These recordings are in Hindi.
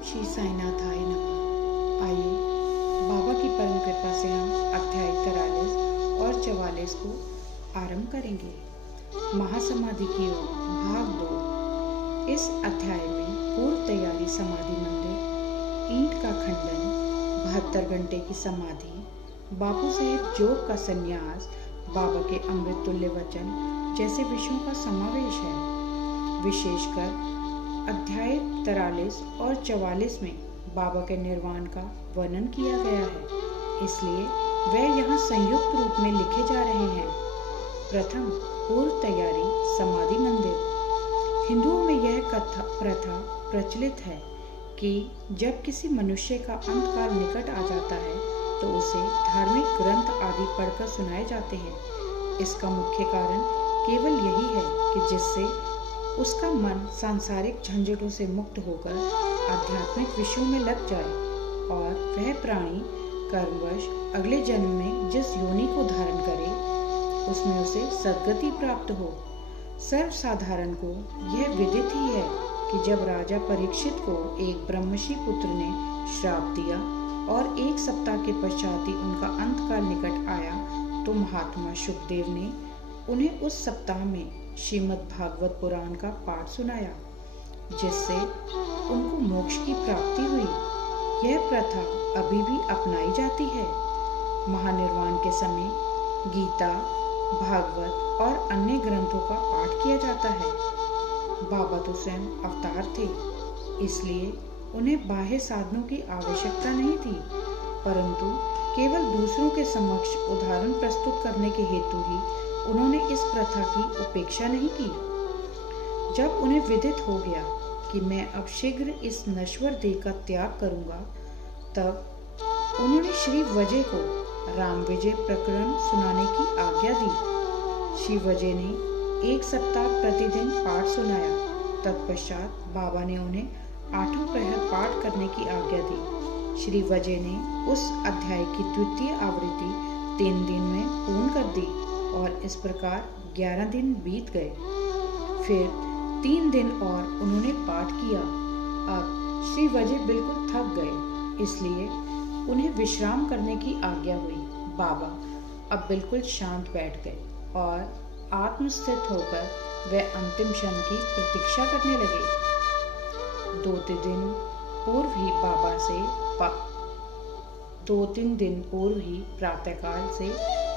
श्री साईनाथाय नमः। आइए बाबा की परम कृपा से हम अध्याय 43 और 44 को आरंभ करेंगे। महासमाधि की ओर भाग 2। इस अध्याय में पूर्व तैयारी समाधि मंदिर, ईंट का खंडन, 72 घंटे की समाधि, बापू साहेब जोग का संन्यास, बाबा के अमृत तुल्य वचन जैसे विषयों का समावेश है। विशेषकर अध्याय 43 और 44 में बाबा के निर्वाण का वर्णन किया गया है, इसलिए वे यहाँ संयुक्त रूप में लिखे जा रहे हैं। प्रथम, पूर्व तैयारी समाधि मंदिर। हिंदुओं में यह प्रथा प्रचलित है कि जब किसी मनुष्य का अंतकाल निकट आ जाता है तो उसे धार्मिक ग्रंथ आदि पढ़कर सुनाए जाते हैं। इसका मुख्य कारण केवल यही है कि जिससे उसका मन सांसारिक झंझटों से मुक्त होकर आध्यात्मिक विषयों में लग जाए और वह प्राणी कर्मवश अगले जन्म में जिस योनि को धारण करे उसमें उसे सद्गति प्राप्त हो। सर्वसाधारण को यह विदित ही है कि जब राजा परीक्षित को एक ब्रह्मर्षि पुत्र ने श्राप दिया और 1 सप्ताह के पश्चात ही उनका अंतकाल निकट आया तो महात्मा शुकदेव ने उन्हें उस सप्ताह में श्रीमद् भागवत पुराण का पाठ सुनाया, जिससे उनको मोक्ष की प्राप्ति हुई। यह प्रथा अभी भी अपनाई जाती है। महानिर्वाण के समय गीता, भागवत और अन्य ग्रंथों का पाठ किया जाता है। बाबा तो स्वयं अवतार थे, इसलिए उन्हें बाह्य साधनों की आवश्यकता नहीं थी, परंतु केवल दूसरों के समक्ष उदाहरण प्रस्तुत करने के हेतु ही उन्होंने इस प्रथा की उपेक्षा नहीं की। जब उन्हें विदित हो गया कि मैं अब शीघ्र इस नश्वर देह का त्याग करूंगा, तब उन्होंने श्री वजय को राम विजय प्रकरण सुनाने की आज्ञा दी। श्री वजय ने 1 सप्ताह प्रतिदिन पाठ सुनाया। तत्पश्चात बाबा ने उन्हें 8 प्रहर पाठ करने की आज्ञा दी। श्री वजय ने उस अध्याय की द्वितीय आवृत्ति 3 दिन में पूर्ण कर दी और इस प्रकार 11 दिन बीत गए। फिर 3 दिन और उन्होंने पाठ किया। अब श्री वजय बिल्कुल थक गए, इसलिए उन्हें विश्राम करने की आज्ञा हुई। बाबा अब बिल्कुल शांत बैठ गए और आत्मस्थित होकर वे अंतिम क्षण की प्रतीक्षा करने लगे। 2-3 दिन पूर्व ही प्रातःकाल से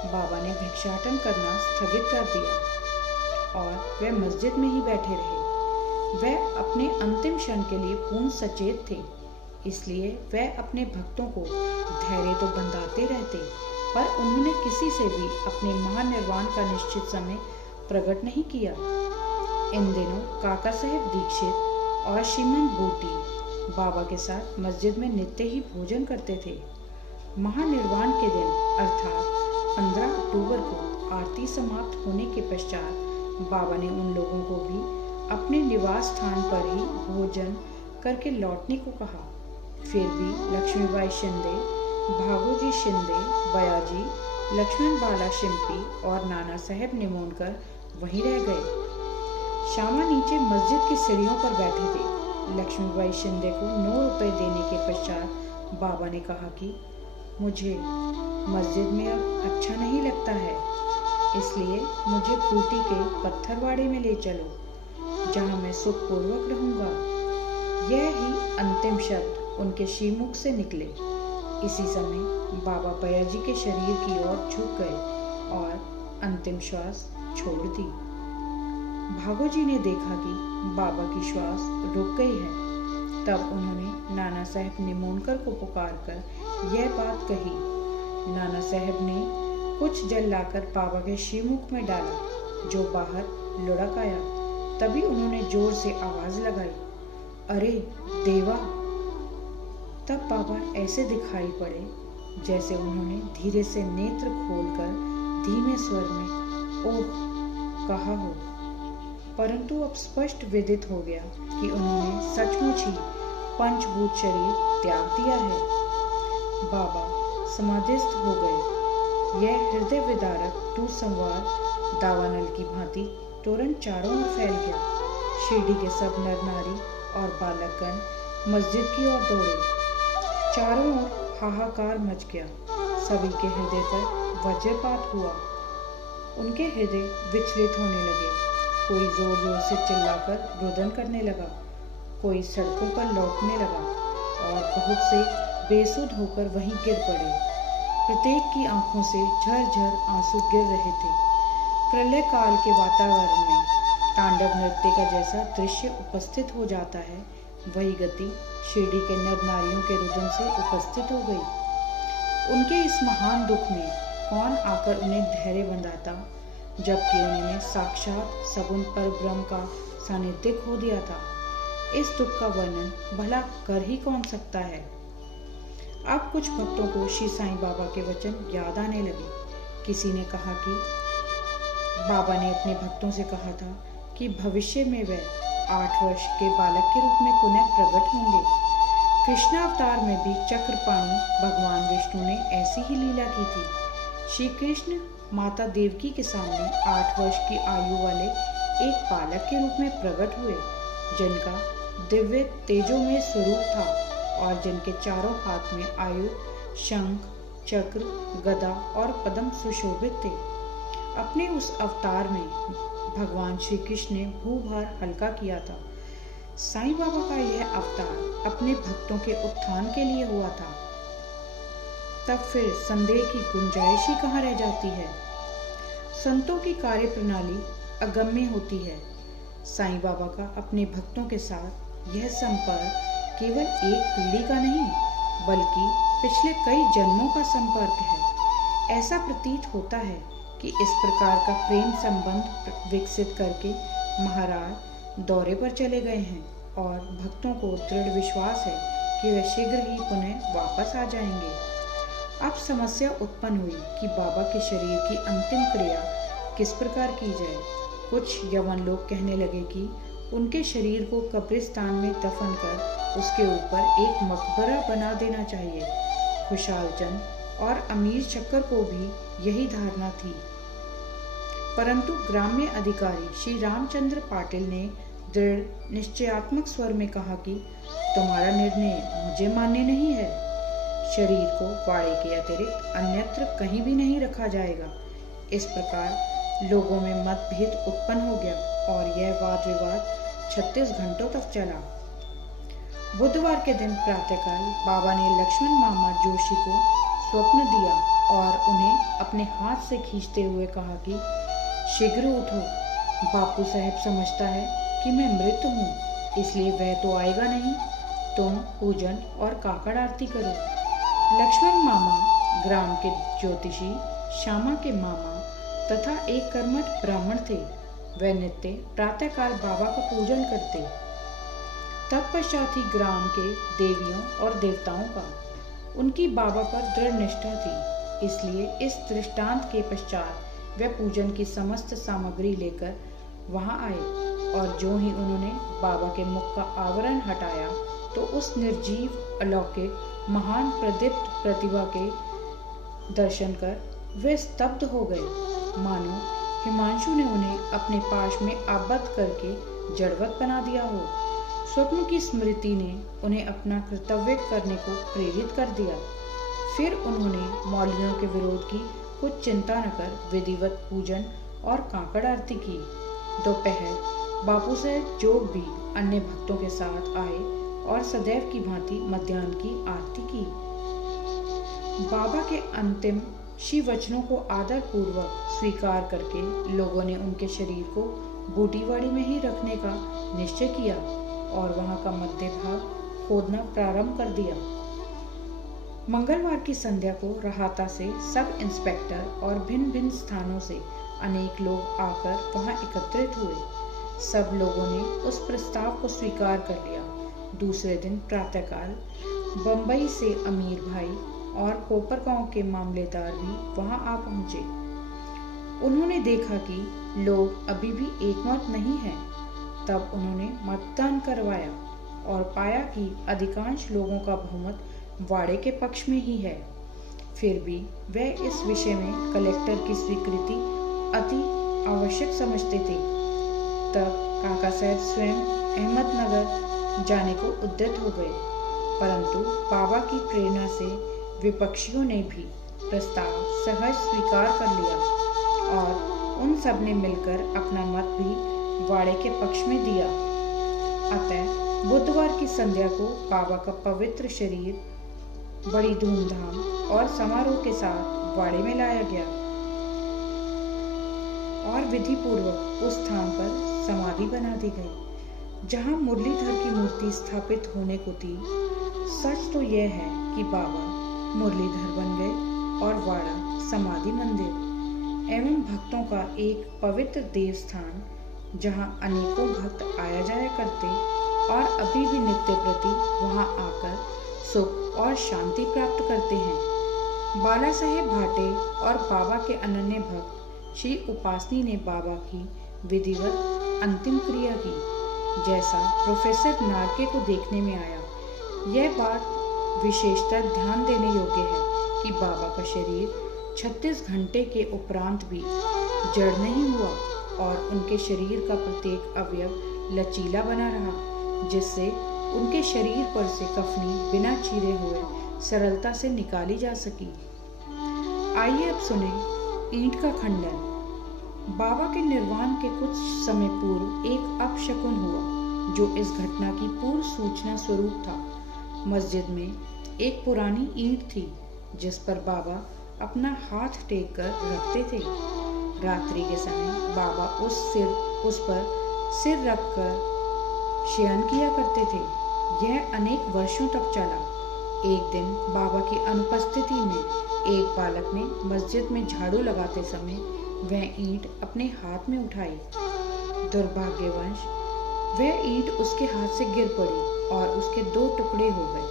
बाबा ने भिक्षाटन करना स्थगित कर दिया और वे मस्जिद में ही बैठे रहे। वे अपने अंतिम क्षण के लिए पूर्ण सचेत थे, इसलिए वे अपने भक्तों को धैर्य तो बंधाते रहते, पर उन्होंने किसी से भी अपने महानिर्वाण का निश्चित समय प्रकट नहीं किया। इन दिनों काका साहेब दीक्षित और श्रीमन बूटी बाबा के साथ मस्जिद में नित्य ही भोजन करते थे। महानिर्वाण के दिन अर्थात 15 अक्टूबर को आरती समाप्त होने के पश्चात बाबा ने उन लोगों को भी अपने निवास स्थान पर ही भोजन करके लौटने को कहा। फिर भी लक्ष्मीबाई शिंदे, भागोजी शिंदे, बयाजी, लक्ष्मण बाला शिंपी और नाना साहेब निमोनकर वहीं रह गए। श्यामा नीचे मस्जिद की सीढ़ियों पर बैठे थे। लक्ष्मीबाई शिंदे को 9 रुपए देने के पश्चात बाबा ने कहा कि मुझे मस्जिद में अब अच्छा नहीं लगता है, इसलिए मुझे खूंटी के पत्थरवाड़े में ले चलो, जहाँ मैं सुखपूर्वक रहूंगा। यह ही अंतिम शब्द उनके श्रीमुख से निकले। इसी समय बाबा बयाजी के शरीर की ओर झुक गए और अंतिम श्वास छोड़ दी। भागोजी ने देखा कि बाबा की श्वास रुक गई है। तब उन्होंने नाना साहेब निमोनकर को पुकारकर यह बात कही। नाना साहेब ने कुछ जल लाकर बाबा के श्रीमुख में डाला, जो बाहर लुढ़क आया। तभी उन्होंने जोर से आवाज लगाई, अरे देवा! तब बाबा ऐसे दिखाई पड़े जैसे उन्होंने धीरे से नेत्र खोलकर धीमे स्वर में ओह कहा हो, परंतु अब स्पष्ट विदित हो गया कि उन्होंने सचमुच ही पंचभूत शरीर त्याग दिया है। बाबा समाधिस्थ हो गए। यह हृदय विदारक दुसंवाद दावानल की भांति तुरंत चारों ओर फैल गया। शिरडी के सब नर नारी और बालकगण मस्जिद की ओर दौड़े। चारों ओर हाहाकार मच गया। सभी के हृदय पर वज्रपात हुआ। उनके हृदय विचलित होने लगे। कोई जोर जोर से चिल्लाकर रुदन करने लगा, कोई सड़कों पर लौटने लगा और बहुत से बेसुध होकर वहीं गिर पड़े। प्रत्येक की आंखों से झरझर आंसू गिर रहे थे। प्रलय काल के वातावरण में तांडव नृत्य का जैसा दृश्य उपस्थित हो जाता है, वही गति शिरडी के नर नारियों के रुदन से उपस्थित हो गई। उनके इस महान दुख में कौन आकर उन्हें धैर्य बंधाता, जबकि उन्होंने साक्षात सगुण परब्रह्म का सानिध्य खो दिया था। इस दुख का वर्णन भला कर ही कौन सकता है। अब कुछ भक्तों को श्री साईं बाबा के वचन याद आने लगे। किसी ने कहा कि बाबा ने अपने भक्तों से कहा था कि भविष्य में वह 8 वर्ष के बालक के रूप में पुनः प्रकट होंगे। कृष्णावतार में भी चक्रपाणि भगवान विष्णु ने ऐसी ही लीला की थी। श्री कृष्ण माता देवकी के सामने 8 वर्ष की आयु वाले एक बालक के रूप में प्रकट हुए, जिनका दिव्य तेजोमय स्वरूप था और जिनके चारों हाथ में आयु, शंख, चक्र, गदा और पद्म सुशोभित थे। अपने उस अवतार में भगवान श्री कृष्ण ने भूभार हल्का किया था। साईं बाबा का यह अवतार अपने भक्तों के उत्थान के लिए हुआ था। तब फिर संदेह की गुंजाइश ही कहाँ रह जाती है। संतों की कार्य प्रणाली अगम्य होती है। साईं बाबा का अपने भक्तों के साथ यह संपर्क केवल एक पीढ़ी का नहीं, बल्कि पिछले कई जन्मों का संपर्क है। ऐसा प्रतीत होता है कि इस प्रकार का प्रेम संबंध विकसित करके महाराज दौरे पर चले गए हैं और भक्तों को दृढ़ विश्वास है कि वे शीघ्र ही पुनः वापस आ जाएंगे। अब समस्या उत्पन्न हुई कि बाबा के शरीर की अंतिम क्रिया किस प्रकार की जाए। कुछ यवन लोग कहने लगे कि उनके शरीर को कब्रिस्तान में दफन कर उसके ऊपर एक मकबरा बना देना चाहिए। खुशाल चंद और अमीर शक्कर को भी यही धारणा थी, परंतु ग्राम्य अधिकारी श्री रामचंद्र पाटिल ने दृढ़ निश्चयात्मक स्वर में कहा कि तुम्हारा निर्णय मुझे मान्य नहीं है। शरीर को वाड़े के अतिरिक्त अन्यत्र कहीं भी नहीं रखा जाएगा। इस प्रकार लोगों में मतभेद उत्पन्न हो गया और यह वाद विवाद 36 घंटों तक चला। बुधवार के दिन प्रातःकाल बाबा ने लक्ष्मण मामा जोशी को स्वप्न दिया और उन्हें अपने हाथ से खींचते हुए कहा कि शीघ्र उठो, बापू साहब समझता है कि मैं मृत हूँ, इसलिए वह तो आएगा नहीं। तुम पूजन और काकड़ आरती करो। लक्ष्मण मामा ग्राम के ज्योतिषी श्यामा के मामा तथा एक कर्मठ ब्राह्मण थे। वे नित्य प्रातःकाल बाबा का पूजन करते। तत्पश्चात ही ग्राम के देवियों और देवताओं का उनकी बाबा पर दृढ़ निष्ठा थी, इसलिए इस दृष्टांत के पश्चात वे पूजन की समस्त सामग्री लेकर वहां आए और जो ही उन्होंने बाबा के मुख का आवरण हटाया तो उस निर्जीव अलौकिक महान प्रदीप्त प्रतिभा के दर्शन कर वे स्तब्ध हो गए, मानो हिमांशु ने उन्हें अपने पाश में आबद्ध करके जड़वत बना दिया हो। स्वप्न की स्मृति ने उन्हें अपना कर्तव्य करने को प्रेरित कर दिया। फिर उन्होंने मौलवियों के विरोध की कुछ चिंता न कर विधिवत पूजन और काकड़ आरती की। दोपहर बापू साहब जोग भी अन्य भक्तों के साथ आए और सदैव की भांति मध्याह्न की आरती की। बाबा के अंतिम श्री वचनों को आदर पूर्वक स्वीकार करके लोगों ने उनके शरीर को बूटीवाड़ी में ही रखने का निश्चय किया और वहां का मध्य भाग खोदना प्रारंभ कर दिया। मंगलवार की संध्या को रहाता से सब इंस्पेक्टर और भिन्न भिन्न स्थानों से अनेक लोग आकर वहां एकत्रित हुए। सब लोगों ने उस प्रस्ताव को स्वीकार कर लिया। दूसरे दिन प्रातःकाल बंबई से अमीर भाई और कोपरगांव के मामलेदार भी वहां आ पहुंचे। उन्होंने देखा कि लोग अभी भी एकमत नहीं हैं। तब उन्होंने मतदान करवाया और पाया कि अधिकांश लोगों का बहुमत वाड़े के पक्ष में ही है। फिर भी वे इस विषय में कलेक्टर की स्वीकृति अति आवश्यक समझते थे। तब काका साहब स्वयं अहमदनगर जाने को उद्यत हो गए, परंतु बाबा की प्रेरणा से विपक्षियों ने भी प्रस्ताव सहज स्वीकार कर लिया और उन सब ने मिलकर अपना मत भी वाड़े के पक्ष में दिया। अतः बुधवार की संध्या को बाबा का पवित्र शरीर बड़ी धूमधाम और समारोह के साथ वाड़े में लाया गया और विधि पूर्वक उस स्थान पर समाधि बना दी गई जहां मुरलीधर की मूर्ति स्थापित होने को थी। सच तो यह है कि बाबा मुरलीधर बन गए और वाड़ा समाधि मंदिर एवं भक्तों का एक पवित्र देव स्थान जहां अनेकों भक्त आया जाया करते और अभी भी नित्य प्रति वहां आकर सुख और शांति प्राप्त करते हैं। बाला साहेब भाटे और बाबा के अनन्य भक्त श्री उपासनी ने बाबा की विधिवत अंतिम क्रिया की, जैसा प्रोफेसर नार्के को देखने में आया। यह बात विशेषतर ध्यान देने योग्य है कि बाबा का शरीर 36 घंटे के उपरांत भी जड़ नहीं हुआ और उनके शरीर का प्रत्येक अवयव लचीला बना रहा, जिससे उनके शरीर पर से कफनी बिना चीरे हुए सरलता से निकाली जा सकी। आइए अब सुने ईंट का खंडन। बाबा के निर्वाण के कुछ समय पूर्व एक अपशकुन हुआ जो इस घटना की पूर्व सूचना स्वरूप था। मस्जिद में एक पुरानी ईंट थी जिस पर बाबा अपना हाथ टेक कर रखते थे। रात्रि के समय बाबा उस पर सिर रखकर शयन किया करते थे। यह अनेक वर्षों तक चला। एक दिन बाबा की अनुपस्थिति में एक बालक ने मस्जिद में झाड़ू लगाते समय वह ईंट अपने हाथ में उठाई। दुर्भाग्यवश वह ईंट उसके हाथ से गिर पड़ी और उसके 2 टुकड़े हो गए।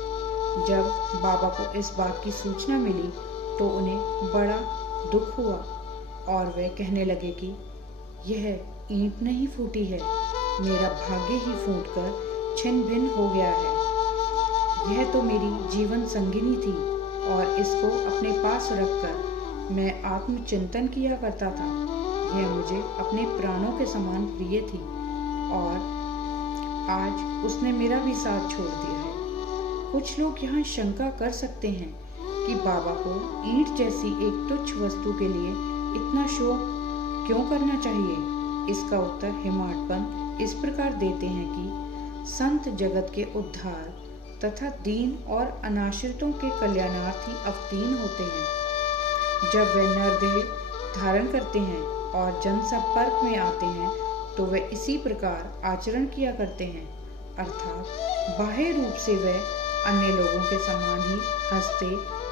जब बाबा को इस बात की सूचना मिली तो उन्हें बड़ा दुख हुआ और वह कहने लगे कि यह ईंट नहीं फूटी है, मेरा भाग्य ही फूटकर छिन्न भिन्न हो गया है। यह तो मेरी जीवन संगिनी थी और इसको अपने पास रखकर मैं आत्मचिंतन किया करता था। यह मुझे अपने प्राणों के समान प्रिय थी और आज उसने मेरा भी साथ छोड़ दिया है। कुछ लोग यहाँ शंका कर सकते हैं कि बाबा को ईंट जैसी एक तुच्छ वस्तु के लिए इतना शोक क्यों करना चाहिए। इसका उत्तर हेमाड पंत इस प्रकार देते हैं कि संत जगत के उद्धार तथा दीन और अनाश्रितों के कल्याणार्थी अवतीर्ण होते हैं। जब वे नरदेह धारण करते हैं और जनसंपर्क में आते हैं तो वे इसी प्रकार आचरण किया करते हैं, अर्थात बाह्य रूप से वे अन्य लोगों के समान ही हंसते,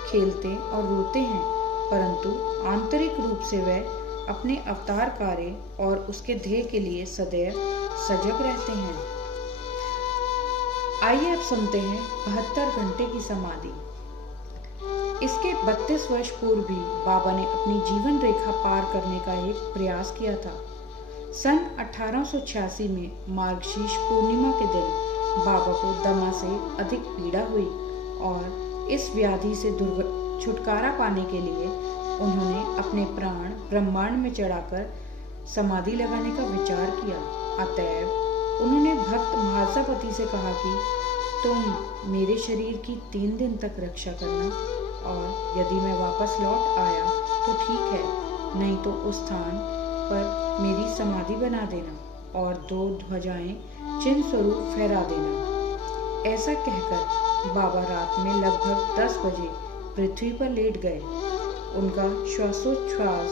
खेलते और रोते हैं, परंतु आंतरिक रूप से वे अपने अवतार कार्य और उसके ध्येय के लिए सदैव सजग रहते हैं। आइए अब सुनते हैं 72 घंटे की समाधि। इसके 32 वर्ष पूर्व भी बाबा ने अपनी जीवन रेखा पार करने का एक प्रयास किया था। सन 1886 में मार्गशीर्ष पूर्णिमा के दिन बाबा को दमा से अधिक पीड़ा हुई और इस व्याधि से छुटकारा पाने के लिए उन्होंने अपने प्राण ब्रह्मांड में चढ़ाकर समाधि लगाने का विचार किया। अतएव उन्होंने भक्त महासापति से कहा कि तुम मेरे शरीर की 3 दिन तक रक्षा करना और यदि मैं वापस लौट आया तो ठीक है, नहीं तो उस स्थान पर मेरी समाधि बना देना और 2 ध्वजाएं चिन्ह स्वरूप फहरा देना। ऐसा कहकर बाबा रात में लगभग 10 बजे पृथ्वी पर लेट गए। उनका श्वासोच्छ्वास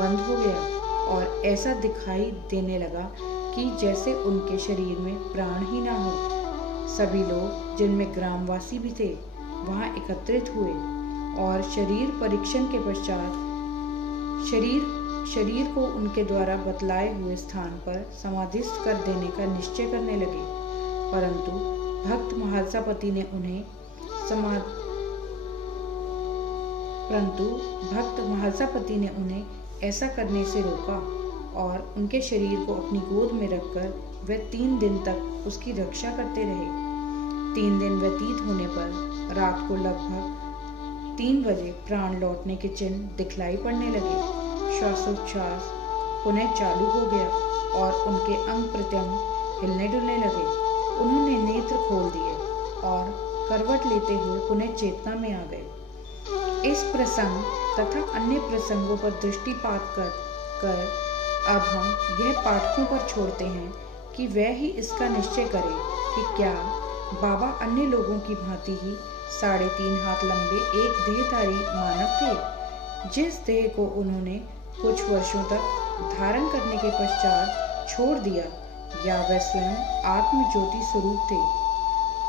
बंद हो गया और ऐसा दिखाई देने लगा कि जैसे उनके शरीर में प्राण ही ना हो। सभी लोग, जिनमें ग्रामवासी भी थे, वहां एकत्रित हुए और शरीर परीक्षण के पश्चात शरीर को उनके द्वारा बतलाए हुए स्थान पर समाधिस्थ कर देने का निश्चय करने लगे, परंतु भक्त महासापति ने उन्हें ऐसा करने से रोका और उनके शरीर को अपनी गोद में रखकर वे 3 दिन तक उसकी रक्षा करते रहे। 3 दिन व्यतीत होने पर रात को लगभग 3 बजे प्राण लौटने के चिन्ह दिखलाई पड़ने लगे। श्वासोच्छ्वास पुनः चालू हो गया और उनके अंग प्रत्यंग हिलने डुलने लगे। उन्होंने नेत्र खोल दिए और करवट लेते हुए पुनः चेतना में आ गए। इस प्रसंग तथा अन्य प्रसंगों पर दृष्टिपात कर अब हम यह पाठकों पर छोड़ते हैं कि वह ही इसका निश्चय करें कि क्या बाबा अन्य लोगों की भांति ही 3.5 हाथ लंबे एक देहधारी मानव थे, जिस देह को उन्होंने कुछ वर्षों तक धारण करने के पश्चात छोड़ दिया, या वह स्वयं आत्म ज्योति स्वरूप थे।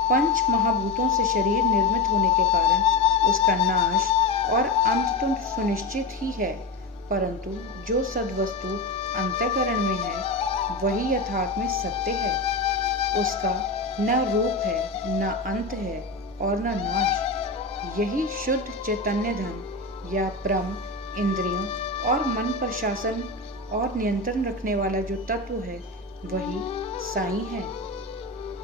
पंच महाभूतों से शरीर निर्मित होने के कारण उसका नाश और अंत तो सुनिश्चित ही है, परंतु जो सद्वस्तु अंतःकरण में है वही यथार्थ में सत्य है। उसका न रूप है, न अंत है और न नाश। यही शुद्ध चैतन्य धन या ब्रह्म इंद्रियों और मन पर शासन और नियंत्रण रखने वाला जो तत्व है वही साईं है,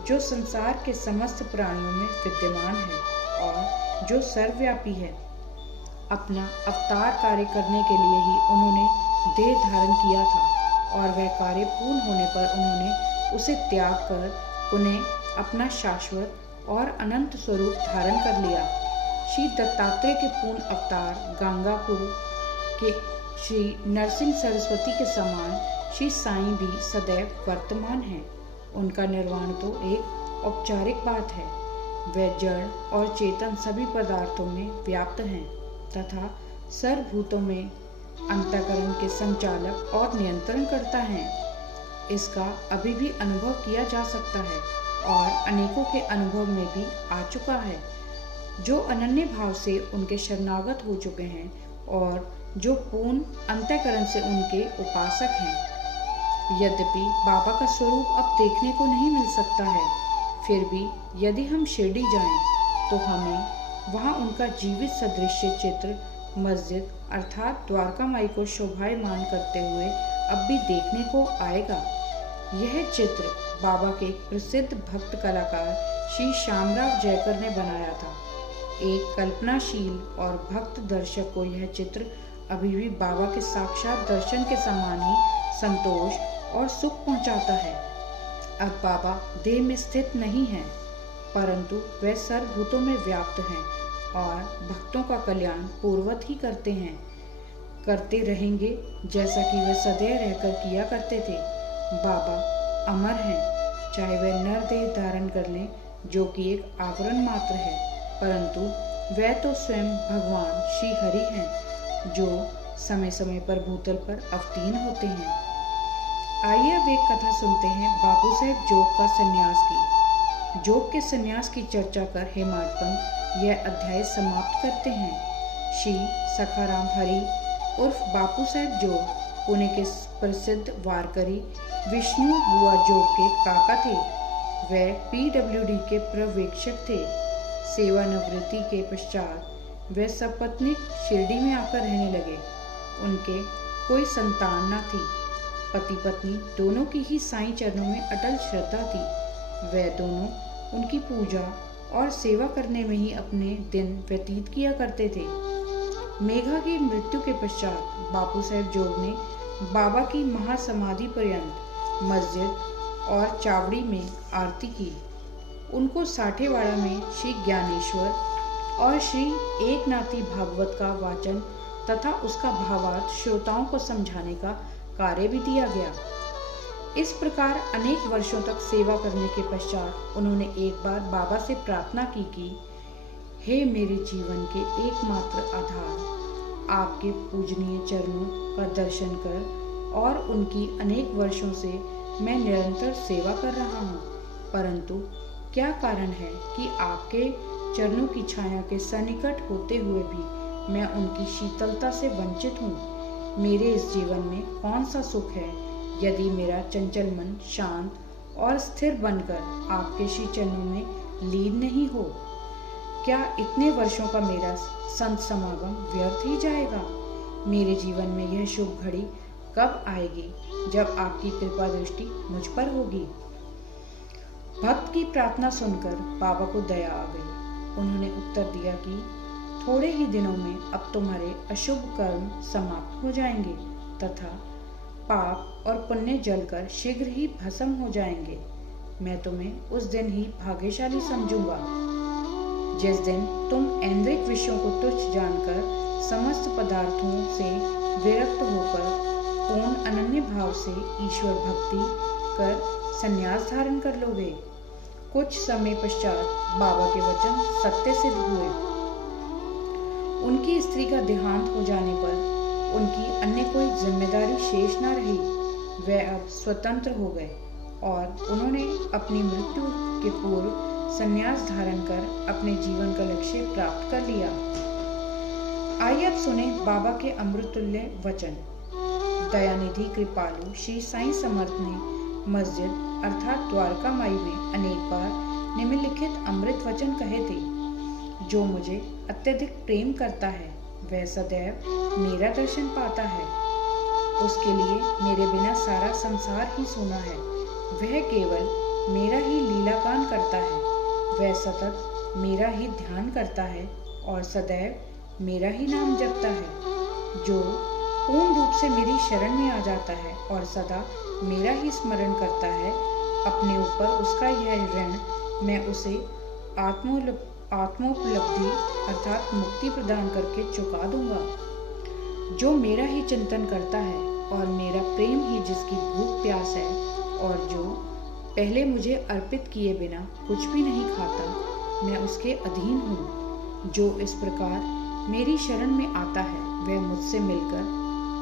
जो संसार के समस्त प्राणियों में विद्यमान है और जो सर्वव्यापी है। अपना अवतार कार्य करने के लिए ही उन्होंने देह धारण किया था और वह कार्य पूर्ण होने पर उन्होंने उसे त्याग कर पुनः अपना शाश्वत और अनंत स्वरूप धारण कर लिया। श्री दत्तात्रेय के पूर्ण अवतार गांगापुर के श्री नरसिंह सरस्वती के समान श्री साईं भी सदैव वर्तमान हैं। उनका निर्वाण तो एक औपचारिक बात है। वह जड़ और चेतन सभी पदार्थों में व्याप्त हैं तथा सर्वभूतों में अंतःकरण के संचालक और नियंत्रण करता है। इसका अभी भी अनुभव किया जा सकता है और अनेकों के अनुभव में भी आ चुका है, जो अनन्य भाव से उनके शरणागत हो चुके हैं और जो पूर्ण अंतःकरण से उनके उपासक हैं। यद्यपि बाबा का स्वरूप अब देखने को नहीं मिल सकता है, फिर भी यदि हम शिरडी जाएं तो हमें वहां उनका जीवित सदृश्य चित्र मस्जिद अर्थात द्वारका माई को शोभायमान करते हुए अब भी देखने को आएगा। यह चित्र बाबा के एक प्रसिद्ध भक्त कलाकार श्री श्यामराव जयकर ने बनाया था। एक कल्पनाशील और भक्त दर्शक को यह चित्र अभी भी बाबा के साक्षात दर्शन के समान ही संतोष और सुख पहुंचाता है। अब बाबा देह में स्थित नहीं है, परंतु वह सर्वभूतों में व्याप्त हैं और भक्तों का कल्याण पूर्वत ही करते रहेंगे, जैसा कि वे सदैव रहकर किया करते थे। बाबा अमर हैं, चाहे वह नर देह धारण कर लें, जो कि एक आवरण मात्र है, परंतु वह तो स्वयं भगवान श्री हरि हैं, जो समय समय पर भूतल पर अवतीर्ण होते हैं। आइए अब एक कथा सुनते हैं बाबू साहेब जोग का संन्यास की। जोग के संन्यास की चर्चा कर हेमाडपंत यह अध्याय समाप्त करते हैं। श्री सखाराम हरि उर्फ बापू साहेब जोग पुणे के प्रसिद्ध वारकरी विष्णु बुआ जोग के काका थे। वह पीडब्ल्यूडी के पर्यवेक्षक थे। सेवानिवृत्ति के पश्चात वे सपत्नीक शिरडी में आकर रहने लगे। उनके कोई संतान न थी। पति पत्नी दोनों की ही साईं चरणों में अटल श्रद्धा थी। वे दोनों उनकी पूजा और सेवा करने में ही अपने दिन व्यतीत किया करते थे। मेघा की मृत्यु के पश्चात बापू साहेब जोग ने बाबा की महासमाधि पर्यंत मस्जिद और चावड़ी में आरती की। उनको साठेवाड़ा में श्री ज्ञानेश्वर और श्री एकनाथी भागवत का वाचन तथा उसका भावार्थ श्रोताओं को समझाने का कार्य भी दिया गया। इस प्रकार अनेक वर्षों तक सेवा करने के पश्चात उन्होंने एक बार बाबा से प्रार्थना की कि हे मेरे जीवन के एकमात्र आधार, आपके पूजनीय चरणों का दर्शन कर और उनकी अनेक वर्षों से मैं निरंतर सेवा कर रहा हूँ, परंतु क्या कारण है कि आपके चरणों की छाया के सन्निकट होते हुए भी मैं उनकी शीतलता से वंचित हूँ। मेरे इस जीवन में कौन सा सुख है यदि मेरा चंचल मन शांत और स्थिर बनकर आपके श्री चरणों में लीन नहीं हो? क्या इतने वर्षों का मेरा संत समागम व्यर्थ ही जाएगा? मेरे जीवन में यह शुभ घड़ी कब आएगी जब आपकी कृपा दृष्टि मुझ पर होगी? भक्त की प्रार्थना सुनकर बाबा को दया आ गई। उन्होंने उत्तर दिया कि थोड़े ही दिनों में अब तुम्हारे अशुभ कर्म समाप्त हो जाएंगे तथा पाप और पुण्य जलकर शीघ्र ही भस्म हो जाएंगे। मैं तुम्हें उस दिन ही भाग्यशाली समझूंगा जिस दिन तुम ऐन्द्रिक विषयों को तुच्छ जानकर समस्त पदार्थों से विरक्त होकर पूर्ण अनन्य भाव से ईश्वर भक्ति कर संन्यास धारण कर लोगे। कुछ समय पश्चात बाबा के वचन सत्य सिद्ध हुए। उनकी स्त्री का देहांत हो जाने पर उनकी अन्य कोई जिम्मेदारी शेष न रही। वे अब स्वतंत्र हो गए और उन्होंने अपनी मृत्यु के पूर्व संन्यास धारण कर अपने जीवन का लक्ष्य प्राप्त कर लिया। आइए अब सुने बाबा के अमृतुल्य वचन। दयानिधि कृपालु श्री साईं समर्थ ने मस्जिद अर्थात द्वारका माई में अनेक बार निम्नलिखित अमृत वचन कहे थे। जो मुझे अत्यधिक प्रेम करता है वह सदैव मेरा दर्शन पाता है। उसके लिए मेरे बिना सारा संसार ही सोना है। वह केवल मेरा ही लीलागान करता है। वह सतत मेरा ही ध्यान करता है और सदैव मेरा ही नाम जपता है। जो पूर्ण रूप से मेरी शरण में आ जाता है और सदा मेरा ही स्मरण करता है, अपने ऊपर उसका यह ऋण मैं उसे आत्मोपलब्धि अर्थात मुक्ति प्रदान करके चुका दूंगा। जो मेरा ही चिंतन करता है और मेरा प्रेम ही जिसकी भूख प्यास है और जो पहले मुझे अर्पित किए बिना कुछ भी नहीं खाता, मैं उसके अधीन हूँ। जो इस प्रकार मेरी शरण में आता है वह मुझसे मिलकर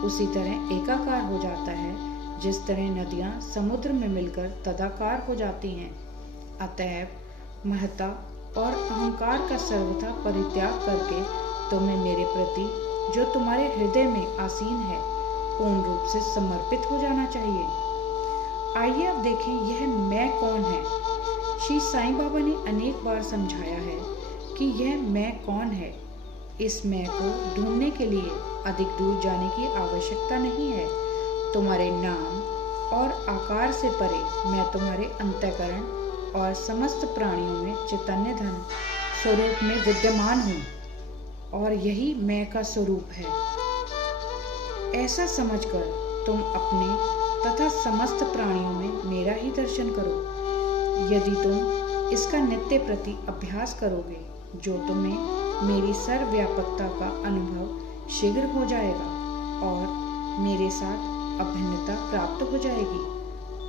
उसी तरह एकाकार हो जाता है जिस तरह नदियाँ समुद्र में मिलकर तदाकार हो जाती हैं। अतएव महत्ता और अहंकार का सर्वथा परित्याग करके तुम्हें मेरे प्रति जो तुम्हारे हृदय में आसीन है पूर्ण रूप से समर्पित हो जाना चाहिए। आइए अब देखें यह मैं कौन है। श्री साईं बाबा ने अनेक बार समझाया है कि यह मैं कौन है। इस मैं को ढूंढने के लिए अधिक दूर जाने की आवश्यकता नहीं है। तुम्हारे नाम और आकार से परे मैं तुम्हारे अंतःकरण और समस्त प्राणियों में चैतन्य धन स्वरूप में विद्यमान हूँ और यही मैं का स्वरूप है। ऐसा समझकर तुम अपने तथा समस्त प्राणियों में मेरा ही दर्शन करो। यदि तुम इसका नित्य प्रति अभ्यास करोगे जो तुम्हें मेरी सर्वव्यापकता का अनुभव शीघ्र हो जाएगा और मेरे साथ अभिन्नता प्राप्त हो जाएगी।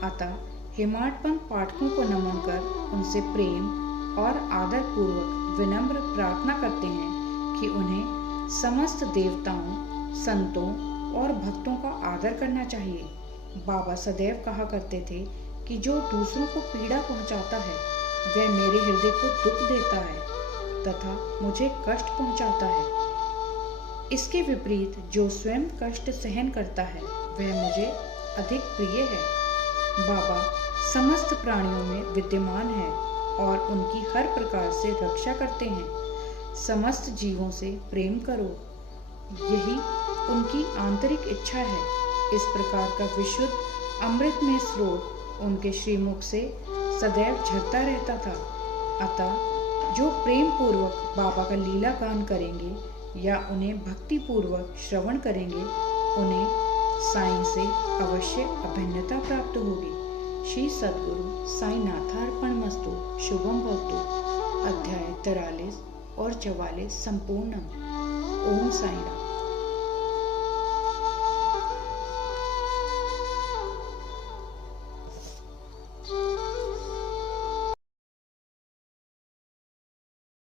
अतः हेमाडपंथ पाठकों को नमन कर उनसे प्रेम और आदर पूर्वक विनम्र प्रार्थना करते हैं कि उन्हें समस्त देवताओं, संतों और भक्तों का आदर करना चाहिए। बाबा सदैव कहा करते थे कि जो दूसरों को पीड़ा पहुंचाता है वह मेरे हृदय को दुख देता है तथा मुझे कष्ट पहुंचाता है। इसके विपरीत जो स्वयं कष्ट सहन करता है वह मुझे अधिक प्रिय है। बाबा समस्त प्राणियों में विद्यमान है और उनकी हर प्रकार से रक्षा करते हैं। समस्त जीवों से प्रेम करो, यही उनकी आंतरिक इच्छा है। इस प्रकार का विशुद्ध अमृतमय स्रोत उनके श्रीमुख से सदैव झरता रहता था। अतः जो प्रेम पूर्वक बाबा का लीला गान करेंगे या उन्हें भक्ति पूर्वक श्रवण करेंगे उन्हें साईं से अवश्य अभिन्नता प्राप्त होगी। श्री सद्गुरु साईनाथार्पणमस्तु। शुभम भवतु। अध्याय 43 और 44 संपूर्ण। ओम साईं राम।